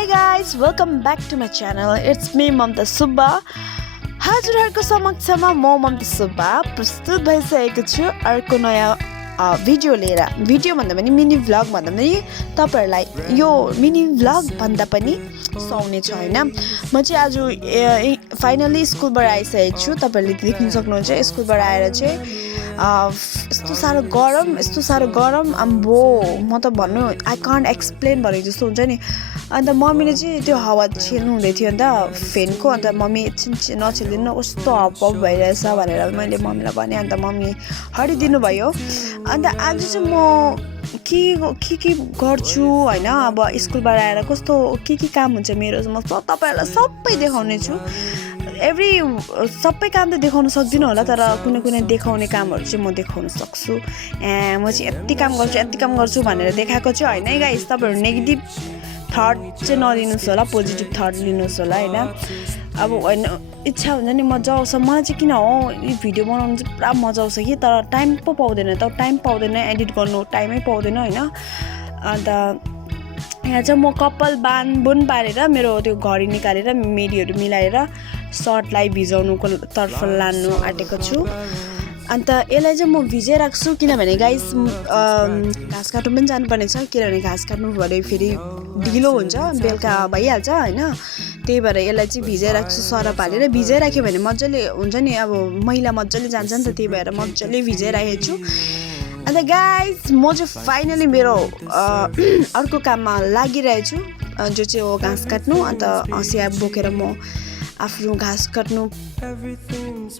Hi guys, welcome back to my channel. It's me Mamta Subba. हजुरहरुको समक्षमा म ममता सुब्बा प्रस्तुत भइसकेको छु अर्को नयाँ भिडियो लिएर। भिडियो भन्दा पनि मिनी भ्लग भन्दा पनि तपाईहरुलाई यो मिनी भ्लग भन्दा पनि सुनाउने छ हैन। म चाहिँ आज फाइनली स्कुलबाट आइसकेको छु। तपाईहरुले देख्न सक्नुहुन्छ स्कुलबाट आएर चाहिँ यस्तो सारो गरम अम्बो म त भन्नु आई कान्ट एक्सप्लेन भनेको जस्तो हुन्छ नि। अन्त मम्मीले चाहिँ त्यो हावा छेल्नु हुँदै थियो अन्त फ्यानको अन्त मम्मी नछेलिदिनु कस्तो हप भइरहेछ भनेर मैले मम्मीलाई भने अन्त मम्मी हरिदिनु भयो। अन्त आज चाहिँ म के गर्छु हैन। अब स्कुलबाट आएर कस्तो के काम हुन्छ मेरो म तपाईहरुलाई सबै देखाउने छु। सबै काम त देखाउन सक्दिनँ होला तर कुनै देखाउने कामहरु चाहिँ म देखाउन सक्छु। म चाहिँ यति काम गर्छु भनेर देखाएको चाहिँ हैन है गाइस। तपाईहरु नेगेटिभ थट चाहिँ नलिनुस् होला, पोजिटिभ थट लिनुस् होला हैन। अब हैन इच्छा हुन्छ नि मजा आउँछ मलाई चाहिँ किन हो यो भिडियो बनाउनु चाहिँ पुरा मजा आउँछ कि तर टाइम पो पाउँदैन एडिट गर्नु टाइमै पाउँदैन हैन। अन्त यहाँ चाहिँ म कपाल बुन पारेर मेरो त्यो घडी निकालेर मेडीहरु मिलाएर सर्टलाई भिजाउनुको तर्फ लान्नु आँटेको छु। अन्त यसलाई चाहिँ म भिजाइ राख्छु किनभने गाइस घाँस काट्नु पनि जानुपर्ने छ। किनभने घाँस काट्नु भरे फेरि ढिलो हुन्छ बेलुका भइहाल्छ हैन। त्यही भएर यसलाई चाहिँ भिजाइ राख्छु सरप हालेर। भिजाइ राख्यो भने मज्जाले हुन्छ नि अब मैला मज्जाले जान्छ नि त। त्यही भएर मज्जाले भिजाइ राखेको छु। अन्त गाइस म चाहिँ फाइनली मेरो अर्को काममा लागिरहेछु जो चाहिँ हो घाँस काट्नु। अन्त हँसिया बोकेर म आफ्नो घाँस काट्नु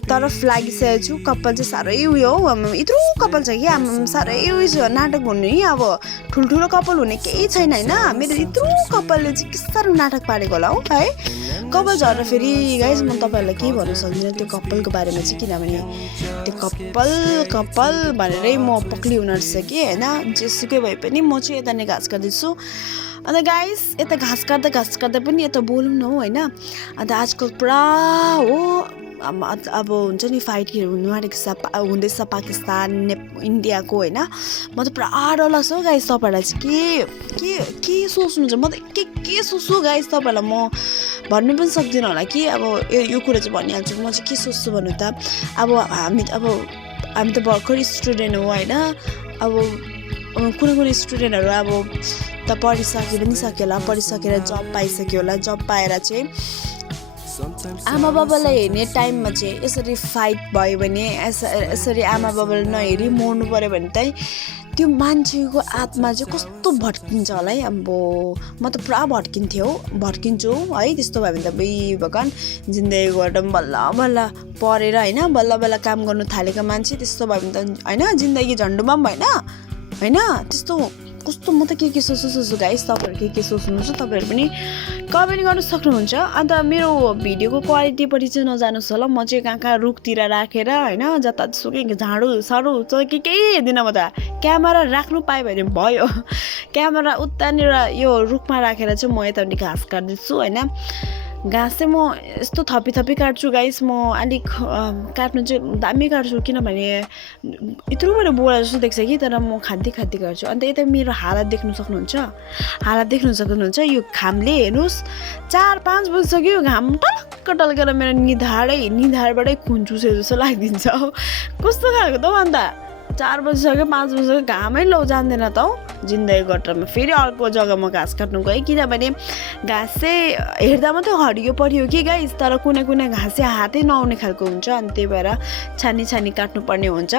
तरफ लागिसकेको छु। कपाल चाहिँ साह्रै उयो हो यत्रो कपाल छ कि साह्रै उयो नाटक हुने नि। अब ठुल्ठुलो कपाल हुने केही छैन हैन। मेरो यत्रो कपालले चाहिँ के साह्रो नाटक पारेको होला हो है। कपाल झर्दा फेरि गाइस म तपाईहरुलाई केही भन्न सक्दिनँ त्यो कपालको बारेमा चाहिँ किनभने त्यो कपाल भनेरै म पक्ली हुन रहेछ कि हैन। जेसुकै भए पनि म चाहिँ यता नै घाँस काट्दैछु। अन्त गाइस यता घाँस काट्दा पनि यता बोलौँ न हो हैन। अन्त आजकल पुरा हो अब हुन्छ नि फाइटहरू हुँदैछ पाकिस्तान इन्डियाको हैन। म त पुरा डर लाग्छ हो गाइस। तपाईहरुलाई चाहिँ के सोच्नुहुन्छ म त के सोच्छु गाइस तपाईहरुलाई म भन्नु पनि सक्दिनँ होला कि अब यो कुरा चाहिँ भनिहाल्छु म चाहिँ के सोच्छु भन्नु त। अब हामी त भर्खर स्टुडेन्ट हो हैन। अब कुनै स्टुडेन्टहरु अब त पढिसकेर जब पाइसक्यो होला। जब पाएर चाहिँ आमा बाबालाई हेर्ने टाइममा चाहिँ यसरी फाइट भयो भने यसरी आमा बाबालाई नहेरी मर्नु पर्यो भने चाहिँ त्यो मान्छेको आत्मा चाहिँ कस्तो भड्किन्छ होला है। अब म त पुरा भड्किन्छु है। त्यस्तो भयो भने त भगवान जिन्दगी गर्दा बल्ल पढेर हैन बल्ल काम गर्नु थालेको मान्छे त्यस्तो भयो भने त हैन जिन्दगी झन्डुमा पनि हैन त्यस्तो कस्तो म त के सोच्छु गाइस। तपाईहरु के सोच्नुहुन्छ तपाईहरु पनि कमेन्ट गर्न सक्नुहुन्छ। अन्त मेरो भिडियोको क्वालिटीपट्टि चाहिँ नजानुस् होला। म चाहिँ कहाँ रुखतिर राखेर हैन जतासुकै झाडु साडु के हेर्दिनँ म त। क्यामेरा राख्नु पाए भने भयो। क्यामेरा उतानेर यो रुखमा राखेर चाहिँ म यतापट्टि घाँस काट्दैछु हैन। घाँस चाहिँ म यस्तो थपी काट्छु गाइस। म अलिक काट्नु चाहिँ दामी काट्छु किनभने यत्रो मेरो बोरा जस्तो देख्छ कि तर म खाद्दी काट्छु। अन्त यता मेरो हालत देख्नु सक्नुहुन्छ यो घामले हेर्नुस् 4-5 बजिसक्यो घाम टल्केर मेरो निधारबाटै खुन चुसे जस्तो लाग्दिन्छ। कस्तो खालको त अन्त 4 बजिसक्यो 5 बजिसक्यो घामै जान्दैन त हौ। जिन्दगी गटरमा फेरि अर्को जग्गामा घाँस काट्नु गएँ किनभने घाँस चाहिँ हेर्दा मात्रै हरियो परियो कि गाइस तर कुनै घाँस चाहिँ हातै नआउने खालको हुन्छ। अनि त्यही भएर छानी काट्नुपर्ने हुन्छ।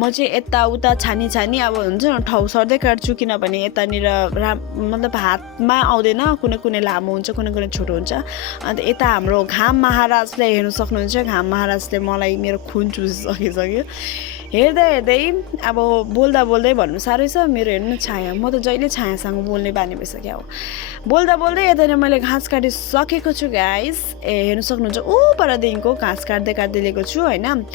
म चाहिँ यताउता छानी अब हुन्छ न ठाउँ सर्दै काट्छु किनभने यतानिर मतलब हातमा आउँदैन। कुनै लामो हुन्छ कुनै छोटो हुन्छ। अन्त यता हाम्रो घाम महाराजलाई हेर्नु सक्नुहुन्छ। घाम महाराजले मलाई मेरो खुन चुसिसक्यो। हेर्दै अब बोल्दा भन्नु साह्रै छ। मेरो हेर्नु छाया म त जहिले छायासँग बोल्ने बानी भइसक्यो। बोल्दा यता मैले घाँस काटिसकेको छु गाइस। हेर्नु सक्नुहुन्छ ऊपरदेखिको घाँस काट्दै लिएको छु हैन।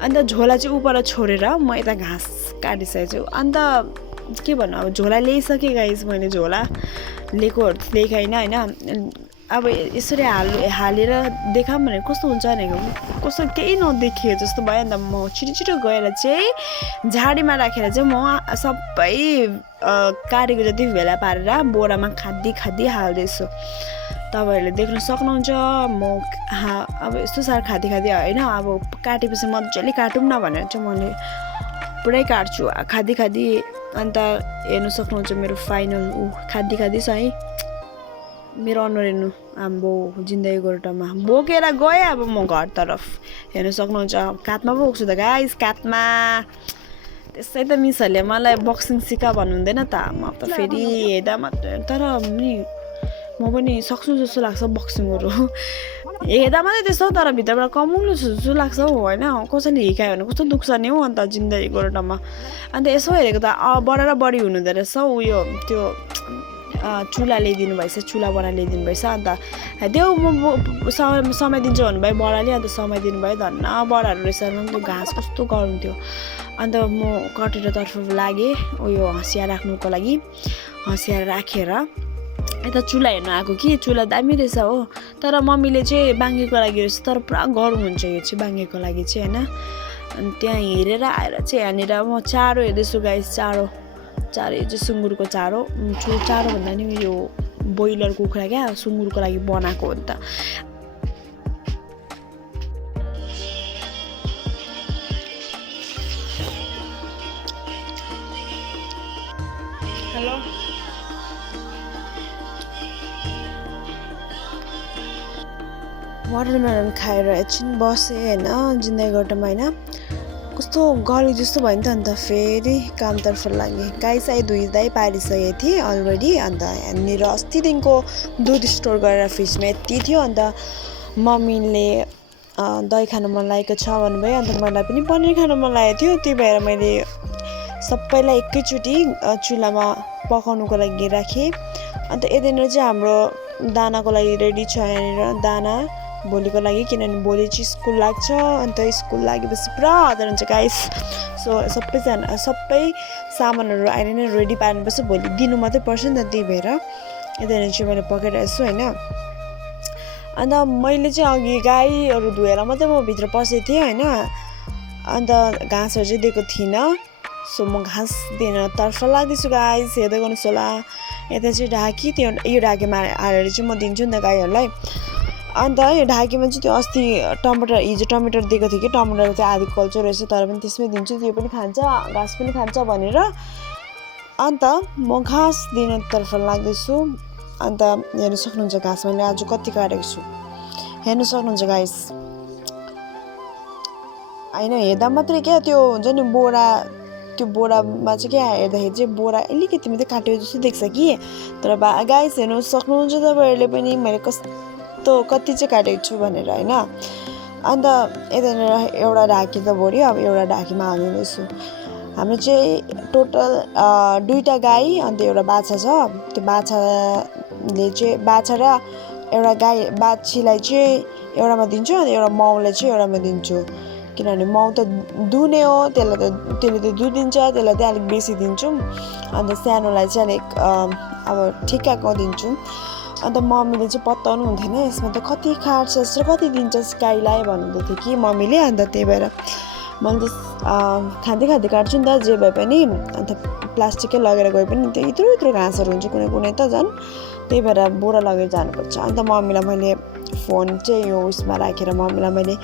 अन्त झोला चाहिँ ऊपर छोडेर म यता घाँस काटिसकेको छु। अन्त के भन्नु अब झोला ल्याइसकेँ गाइस। मैले झोला लिएकोहरू देखाइन हैन। अब यसरी हालेर देखाऊँ भने कस्तो हुन्छ भनेको कस्तो केही नदेखियो जस्तो भयो अन्त म छिटो गएर चाहिँ झाडीमा राखेर चाहिँ म सबै काटेको जति भेला पारेर बोरामा खादी हाल्दैछु तपाईँहरूले देख्न सक्नुहुन्छ म अब यस्तो साह्रो खादी होइन अब काटेपछि मजाले काटौँ न भनेर चाहिँ मैले पुरै काट्छु खादी अन्त हेर्नु सक्नुहुन्छ मेरो फाइनल खादी छ है मेरो अनुहार हेर्नु हाम्रो जिन्दगी गोरटामा बोकेर गएँ अब म घरतर्फ हेर्नु सक्नुहुन्छ काठमा पो उक्छु त गाइस काठमा त्यसै त मिसहरूले मलाई बक्सिङ सिका भन्नुहुँदैन त म त फेरि हेर्दा मात्रै तर नि म पनि सक्छु जस्तो लाग्छ बक्सिङहरू हेर्दा मात्रै त्यस्तो तर भित्रबाट कमाउनु जस्तो लाग्छ हौ होइन कसैले हिकायो भने कस्तो दुख्छ नि हौ अन्त जिन्दगी गोरटामा अन्त यसो हेरेको त बढी हुनुहुँदो रहेछ उयो त्यो चुला ल्याइदिनु भएछ चुला बनाएर ल्याइदिनु भएछ अन्त देऊ म समय दिन्छु भन्नुभयो बडाले अन्त समय दिनुभयो धन्न बडाहरू रहेछ त्यो घाँस कस्तो गरम थियो अन्त म कटेरोतर्फ लागेँ उयो हँसिया राख्नुको लागि हँसिया राखेर यता चुला हेर्नु आएको कि चुला दामी रहेछ हो तर मम्मीले चाहिँ बाङ्गेको लागि रहेछ तर पुरा गरम हुन्छ यो चाहिँ बाङ्गेको लागि चाहिँ होइन अनि त्यहाँ हेरेर आएर चाहिँ यहाँनिर म चारो हेर्दैछु गाइस चारो यो चाहिँ सुँगुरको चारो भन्दा नि यो ब्रोइलर कुखुरा क्या सुँगुरको लागि बनाएको हो नि त हेलो वाटरमेलन खाएर एकछिन बसेँ होइन जिन्दगी गोरटामा होइन कस्तो गली जस्तो भयो नि त अन्त फेरि कामतर्फ लागेँ गाई साई धुइँदै पारिसकेको थिएँ अलरेडी अन्त यहाँनिर अस्तिदेखिको दुध स्टोर गरेर फ्रिजमा यति थियो अन्त मम्मीले दही खानु मन लागेको छ भन्नुभयो अन्त मलाई पनि पनिर खानु मन लागेको थियो त्यही भएर मैले सबैलाई एकैचोटि चुलामा पकाउनुको लागि राखेँ अन्त यहाँनिर चाहिँ हाम्रो दानाको लागि रेडी छ यहाँनिर दाना भोलिको लागि किनभने भोलि चाहिँ स्कुल लाग्छ अन्त स्कुल लागेपछि पुरा हतार हुन्छ गाइस सो सबै सामानहरू अहिले नै रेडी पार्नुपर्छ भोलि दिनु मात्रै पर्छ नि त त्यही भएर यतानिर चाहिँ मैले पकाइरहेको छु होइन अन्त मैले चाहिँ अघि गाईहरू धोएर मात्रै म भित्र पसेको थिएँ होइन अन्त घाँसहरू चाहिँ दिएको थिइनँ सो म घाँस दिनतर्फ लाग्दैछु गाइस हेर्दै गर्नुहोस् होला यता चाहिँ ढाकी यो ढाकीमा हालेर चाहिँ म दिन्छु नि त गाईहरूलाई अन्त यो ढाकीमा चाहिँ त्यो अस्ति हिजो टमाटर दिएको थियो कि टमाटर चाहिँ एग्रिकल्चर रहेछ तर पनि त्यसमै दिन्छु त्यो पनि खान्छ घाँस पनि खान्छ भनेर अन्त म घाँस दिनतर्फ लाग्दैछु अन्त हेर्नु सक्नुहुन्छ घाँस मैले आज कति काटेको छु हेर्नु सक्नुहुन्छ गाइस होइन हेर्दा मात्रै क्या त्यो हुन्छ नि त्यो बोरामा चाहिँ क्या हेर्दाखेरि चाहिँ बोरा अलिकति मात्रै काटेको जस्तो देख्छ कि तर गाइस हेर्नु सक्नुहुन्छ तपाईँहरूले पनि मैले कति चाहिँ काटेको छु भनेर होइन अन्त यतानिर एउटा ढाकी त भर्यो अब एउटा ढाकीमा हाल्दैछु हाम्रो चाहिँ टोटल 2टा गाई अन्त एउटा बाछा छ त्यो बाछा र एउटा गाई बाछीलाई चाहिँ एउटामा दिन्छु अनि एउटा माउलाई चाहिँ एउटामा दिन्छु किनभने माउ त दुने हो त्यसले त दुध दिन्छ त्यसलाई चाहिँ अलिक बेसी दिन्छु अन्त सानोलाई चाहिँ अलिक अब ठिक्काको दिन्छु अन्त मम्मीले चाहिँ पत्ताउनु हुन्थेन यसमा त कति खाट्छस् र कति दिन्छस् गाईलाई भन्नुहुँदै थियो कि मम्मीले अन्त त्यही भएर मैले त खाँदै काट्छु नि त जे भए पनि अन्त प्लास्टिकै लगेर गए पनि त्यो यत्रो घाँसहरू हुन्छ कुनै त झन् त्यही भएर बोरा लगेर जानुपर्छ अन्त मम्मीलाई मैले फोन चाहिँ यो उयसमा राखेर मम्मीलाई मैले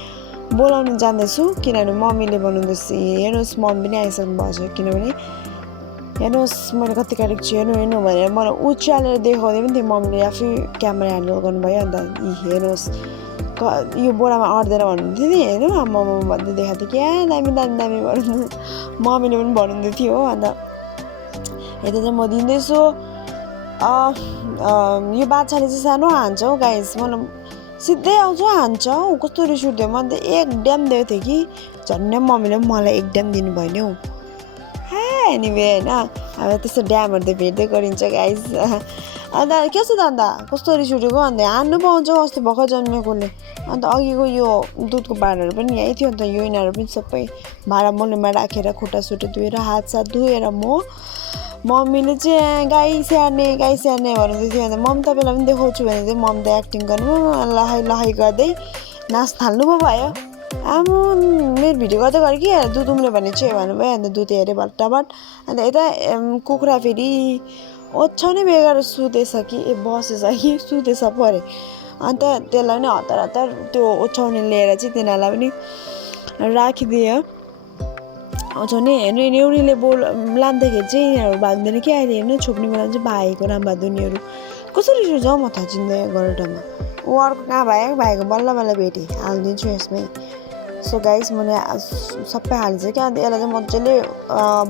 बोलाउनु जान्दैछु किनभने मम्मीले भन्नुहुँदैछ हेर्नुहोस् मम्मी पनि आइसक्नु भएको छ किनभने हेर्नुहोस् मैले कति काटेको छु हेर्नु भनेर मलाई उचालेर देखाउँदै पनि थियो मम्मीले आफै क्यामेरा ह्यान्डल गर्नुभयो अन्त हेर्नुहोस् यो बोरामा अट्दैन भन्नुहुन्थ्यो नि हेर्नु आम्मा भन्दै देखाएको थियो क्या दामी भन्नु मम्मीले पनि भन्नुहुँदै थियो हो अन्त यता चाहिँ म दिँदैछु यो बाछाले चाहिँ सानो हान्छ हौ गाइस मलाई सिधै आउँछ हान्छ हौ कस्तो रिस उठ्यो म अन्त एक ड्याम दिएको थिएँ कि झन्नै मम्मीले पनि मलाई एक ड्याम दिनुभयो नि हौ एनिवे होइन अब त्यस्तो ड्यामहरू त भेट्दै गरिन्छ गाइस अन्त के छ त अन्त कस्तो रिस उठेको अन्त हान्नु पाउँछ अस्ति भर्खर जन्मेकोले अन्त अघिको यो दुधको भाँडाहरू पनि यहीँ थियो अन्त यो यिनीहरू पनि सबै भाँडा मोलेमा राखेर खुट्टा सुट्टा धोएर हात सात धोएर म मम्मीले चाहिँ गाई स्याहार्ने भन्दै थियो अन्त मम तपाईँलाई पनि देखाउँछु भने चाहिँ मम त एक्टिङ गर्नु लहाइ लहाइ गर्दै नाच थाल्नु पो भयो आमा मेरो भिडियो गर्दै गरेँ कि दुध उम्ल्यो भने चाहिँ भन्नुभयो अन्त दुध हेरेँ भट्टाभट अन्त यता कुखुरा फेरि ओछ्याउनै बेगर सुतेछ कि बसेछ कि सुतेछ पो अरे अन्त त्यसलाई पनि हतार हतार त्यो ओछ्याउने लिएर चाहिँ तिनीहरूलाई पनि राखिदियो ओछ्याउने हेर्नु नेउरीले लाँदाखेरि चाहिँ यिनीहरू भाग्दैन कि अहिले हेर्नु छोप्ने बेला चाहिँ भाइको रामबहादुरनीहरू कसरी सुझ म थाहा चिन्दै गरेटमा ऊ अर्को कहाँ भाइको बल्ल बल्ल भेटेँ हालिदिन्छु यसमै सो गाइस मैले सबै हालिदिन्छ क्या अन्त यसलाई चाहिँ मजाले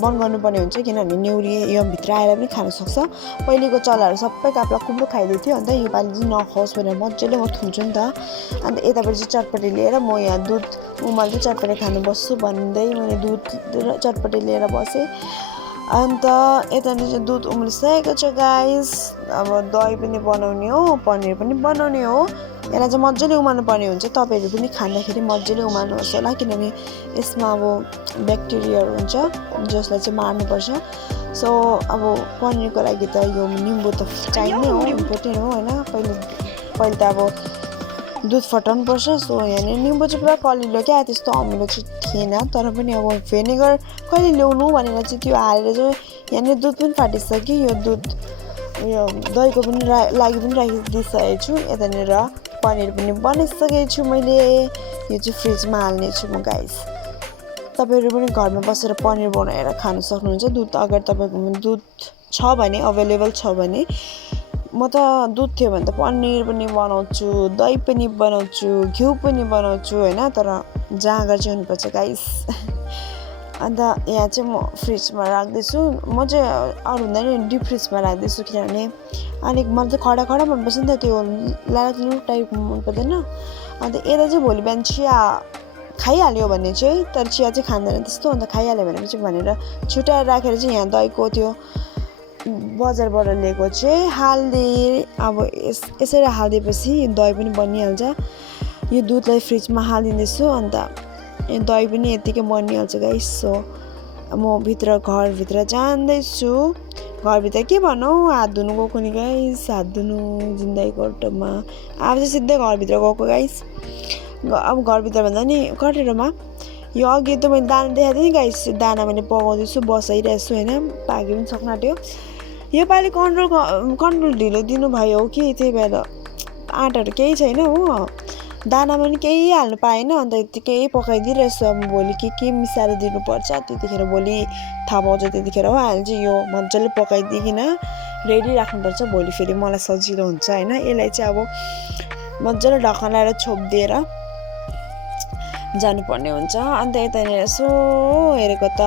बन्द गर्नुपर्ने हुन्छ किनभने नेउरी यो भित्र आएर पनि खान सक्छ पहिलेको चल्लाहरू सबै काप्ला कुप्लो खाइदिएको थियो अन्त योपालि चाहिँ नखाओस् भनेर मजाले म थुन्छु नि त अन्त यताबाट चाहिँ चटपटी लिएर म यहाँ दुध उमाल्दै चटपटी खानु बस्छु भन्दै मैले दुध चटपटी लिएर बसेँ अन्त यतानिर चाहिँ दुध उम्लिसकेको छ गाइस अब दही पनि बनाउने हो पनिर पनि बनाउने हो यसलाई चाहिँ मजाले उमाल्नु पर्ने हुन्छ तपाईँहरू पनि खाँदाखेरि मजाले उमाल्नुहोस् होला किनभने यसमा अब ब्याक्टेरियाहरू हुन्छ जसलाई चाहिँ मार्नुपर्छ सो अब पनिरको लागि त यो निम्बु त चाहिने हो इम्पोर्टेन्ट हो होइन पहिले त अब दुध फटाउनु पर्छ सो यहाँनिर निम्बु चाहिँ पुरा कलिलो क्या त्यस्तो अमिलो चाहिँ थिएन तर पनि अब भेनेगर कहिले ल्याउनु भनेर चाहिँ त्यो हालेर चाहिँ यहाँनिर दुध पनि फाटिसक्यो यो दुध उयो दहीको पनि लागि पनि राखिदिइसकेको छु यतानिर पनिर पनि बनाइसकेको छु मैले यो चाहिँ फ्रिजमा हाल्नेछु म गाइस तपाईँहरू पनि घरमा बसेर पनिर बनाएर खान सक्नुहुन्छ दुध अगर तपाईँकोमा दुध छ भने अभाइलेबल छ भने म त दुध थियो भने त पनिर पनि बनाउँछु दही पनि बनाउँछु घिउ पनि बनाउँछु होइन तर जाँगर चाहिँ हुनुपर्छ गाइस अन्त यहाँ चाहिँ म फ्रिजमा राख्दैछु म चाहिँ अरू हुँदैन डिप फ्रिजमा राख्दैछु किनभने अलिक मलाई चाहिँ खडा खडा मनपर्छ नि त त्यो लालु टाइपको मन पर्दैन अन्त यता चाहिँ भोलि बिहान चिया खाइहाल्यो भने चाहिँ तर चिया चाहिँ खाँदैन त्यस्तो अन्त खाइहाल्यो भने चाहिँ भनेर छुट्याएर राखेर चाहिँ यहाँ दहीको त्यो बजारबाट ल्याएको चाहिँ हालिदिएँ अब यसरी हालिदिएपछि दही पनि बनिहाल्छ यो दुधलाई फ्रिजमा हालिदिँदैछु अन्त दही पनि यत्तिकै बनिहाल्छ गाइस सो म घरभित्र जाँदैछु घरभित्र के भनौँ हात धुनु गएको नि गाइस हात धुनु जिन्दगीको टोमा अब चाहिँ सिधै घरभित्र गएको गाइस अब घरभित्र भन्दा नि कटेरोमा यो अघि त मैले दाना देखाएको थिएँ नि गाइस दाना मैले पकाउँदैछु बसाइरहेको छु होइन पाकी पनि सक्नु आँट्यो योपालि कन्ट्रोल ढिलो दिनुभयो हो कि त्यही भएर आँटाहरू केही छैन हो दाना पनि केही हाल्नु पाएन अन्त यत्तिकै पकाइदिइरहेछु अब भोलि के मिसाएर दिनुपर्छ त्यतिखेर भोलि थाहा पाउँछ त्यतिखेर हो अहिले चाहिँ यो मजाले पकाइदिइकन रेडी राख्नुपर्छ भोलि फेरि मलाई सजिलो हुन्छ होइन यसलाई चाहिँ अब मजाले ढक्कन लगाएर छोपिदिएर जानुपर्ने हुन्छ अन्त यतानिर यसो हेरेको त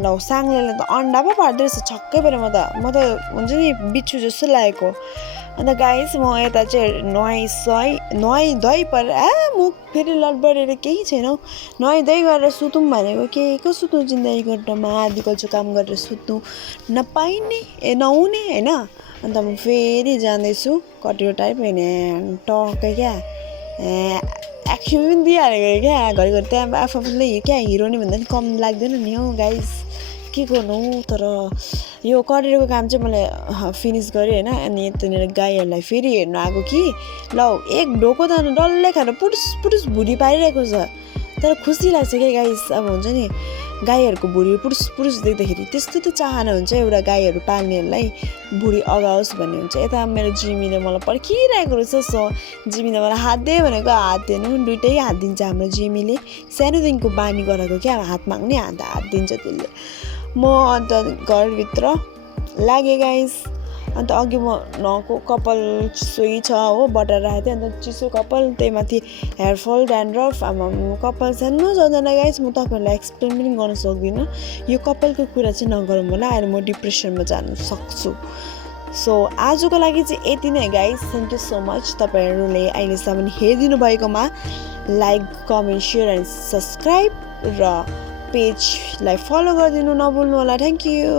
लौ साङ्लेले त अन्डा पो पार्दो रहेछ छक्कै पऱ्यो म त हुन्छ नि बिच्छु जस्तो लागेको अन्त गाइस म यता चाहिँ नुहाइ दही पर मुख फेरि लडबडेर केही छैन हौ नुहाइ दही गरेर सुतौँ भनेको के सुत्नु जिन्दगीको टोमा आदिकल्चो काम गरेर सुत्नु नपाइने नहुने होइन अन्त म फेरि जाँदैछु कटिरो टाइप होइन टक्कै क्या एक्सन पनि दिइहालेको क्या घरिघरि त्यहाँ आफूले क्या हिरो नि भन्दा नि कम लाग्दैन नि हौ गाइस के गर्नु तर यो कटेरोको काम चाहिँ मैले फिनिस गरेँ होइन अनि यतानिर गाईहरूलाई फेरि हेर्नु आएको कि ल एक ढोको त डल्लै खाएर पुरुस भुँडी पारिरहेको छ तर खुसी लाग्छ क्या गाइस अब हुन्छ नि गाईहरूको भुँडी पुरुस देख्दाखेरि त्यस्तो त चाहना हुन्छ एउटा गाईहरू पाल्नेहरूलाई भुँडी अगाओस् भन्ने हुन्छ यता मेरो जिमीले मलाई पर्खिरहेको रहेछ सो जिमीले मलाई हात दे भनेको हात दिनु दुइटै हात दिन्छ हाम्रो जिमीले सानोदेखिको बानी गराएको क्या हात माग्ने हात दिन्छ त्यसले म अन्त घरभित्र लागेँ गाइस अन्त अघि म नुहाएको कपाल चिसोई छ हो बटर राखेको थिएँ अन्त चिसो कपाल त्यही माथि हेयरफल ड्यान्ड्रफ आमा कपाल सानो जाँदैन गाइस म तपाईँहरूलाई एक्सप्लेन पनि गर्न सक्दिनँ यो कपालको कुरा चाहिँ नगरौँ होला अहिले म डिप्रेसनमा जान सक्छु सो आजको लागि चाहिँ यति नै guys thank you so much तपाईँहरूले अहिलेसम्म हेरिदिनु भएकोमा like comment share and subscribe र पेजलाई फलो गरिदिनु नभुल्नु होला थ्याङ्क यू